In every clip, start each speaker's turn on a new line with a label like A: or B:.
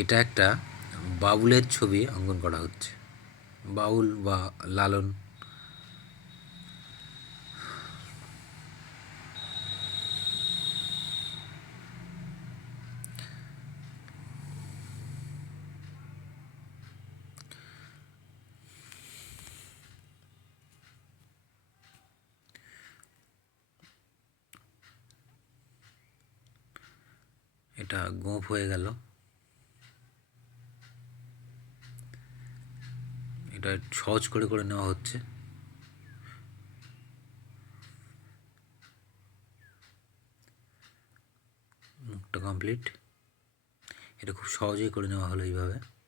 A: এটা একটা বাউলের ছবি অঙ্কন করা হচ্ছে। বাউল বা লালন। এটা গোঁফ হয়ে গেল। এটা সহজ করে করে নেওয়া হচ্ছে। মুখটা কমপ্লিট এটা খুব সহজেই করে নেওয়া হলো এইভাবে।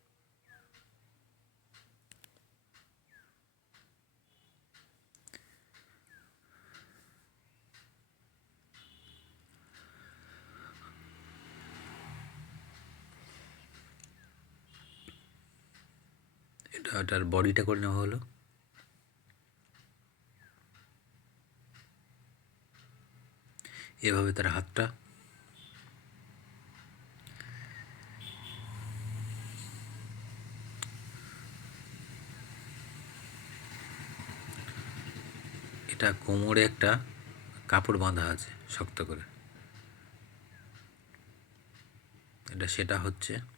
A: এটা এটার বডিটা করে নেওয়া হলো। এভাবে তার হাতটা। এটা কোমরে একটা কাপড় বাঁধা আছে শক্ত করে। এটা সেটা হচ্ছে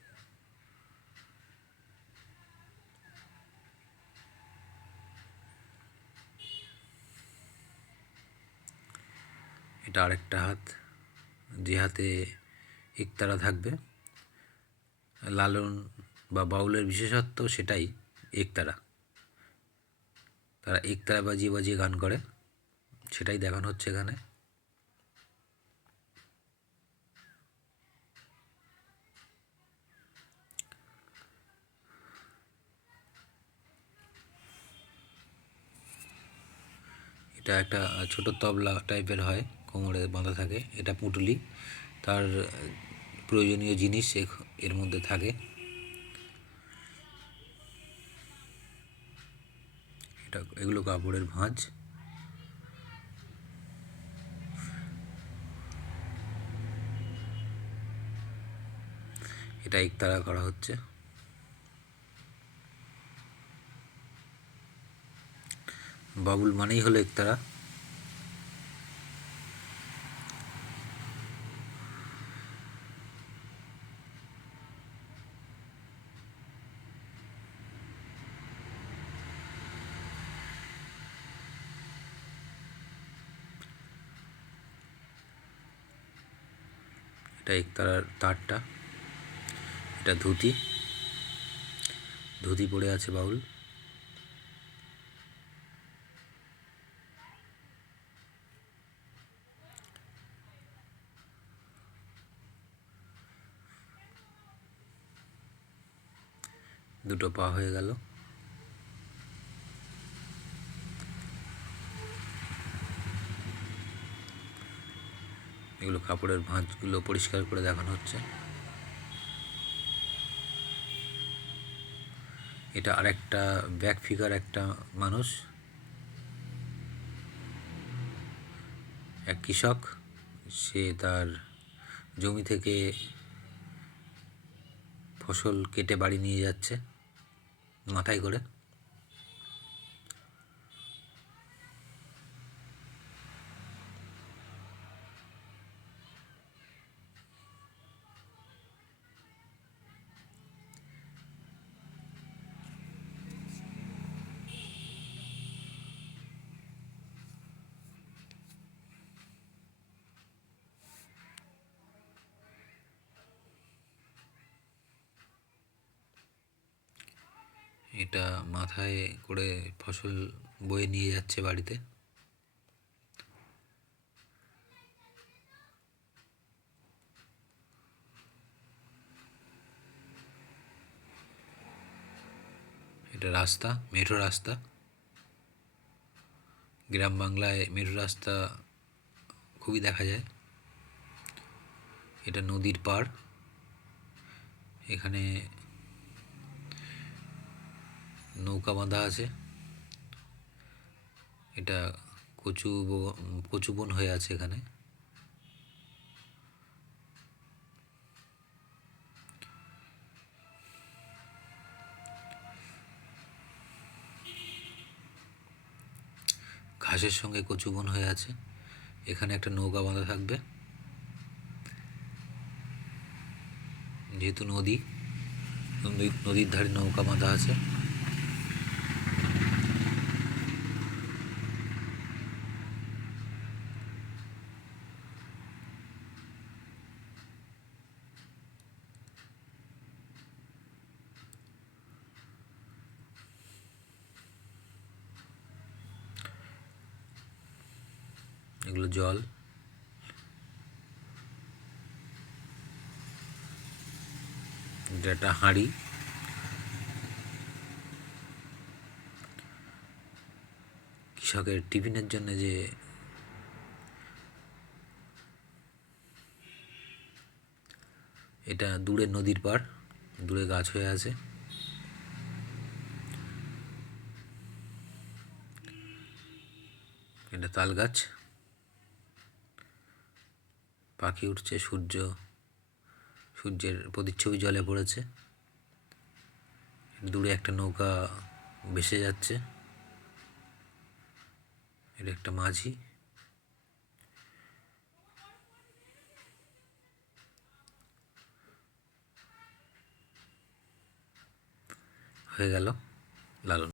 A: এটা আরেকটা হাত। যে হাতে একতারা থাকবে। লালন বা বাউলের বিশেষত্ব সেটাই একতারা তারা একতারা বাজিয়ে বাজিয়ে গান করে। সেটাই দেখানো হচ্ছে এখানে। এটা একটা ছোট তবলা টাইপের হয়। কোমরে বাঁধা থাকে, এটা পুঁটুলি। তার প্রয়োজনীয় জিনিস এর মধ্যে থাকে। এটা, এগুলো কাপড়ের ভাঁজ। এটা একতারা করা হচ্ছে। বাবুল মানেই হলো একতারা এটা একতারার তারটা এটা ধুতি। ধুতি পড়ে আছে বাউল। দুটো পা হয়ে গেল। এগুলো কাপড়ের ভাঁজগুলো পরিষ্কার করে দেখানো হচ্ছে। এটা আরেকটা ব্যাক ফিগার একটা মানুষ। এক কৃষক, সে তার জমি থেকে ফসল কেটে বাড়ি নিয়ে যাচ্ছে মাথায় করে। এটা মাথায় করে ফসল বয়ে নিয়ে যাচ্ছে বাড়িতে। এটা রাস্তা, মেঠো রাস্তা। গ্রাম বাংলায় মেঠো রাস্তা খুবই দেখা যায়। এটা নদীর পাড়। এখানে নৌকা বাঁধা আছে। এটা কচু কচু বন হয়ে আছে এখানে। ঘাসের সঙ্গে কচু বন হয়ে আছে। এখানে একটা নৌকা বাঁধা থাকবে। যেহেতু নদী, নদীর ধারে নৌকা বাঁধা আছে। এগুলো জল। এটা হাঁড়ি। কৃষকের টিফিনের জন্য যে এটা দূরে নদীর পার দূরে গাছ হয়ে আছে। এটা তাল গাছ। পাখি উঠছে, সূর্য, সূর্যের প্রতিচ্ছবি জলে পড়েছে। দূরে একটা নৌকা ভেসে যাচ্ছে। এটা একটা মাঝি। হয়ে গেল লালন।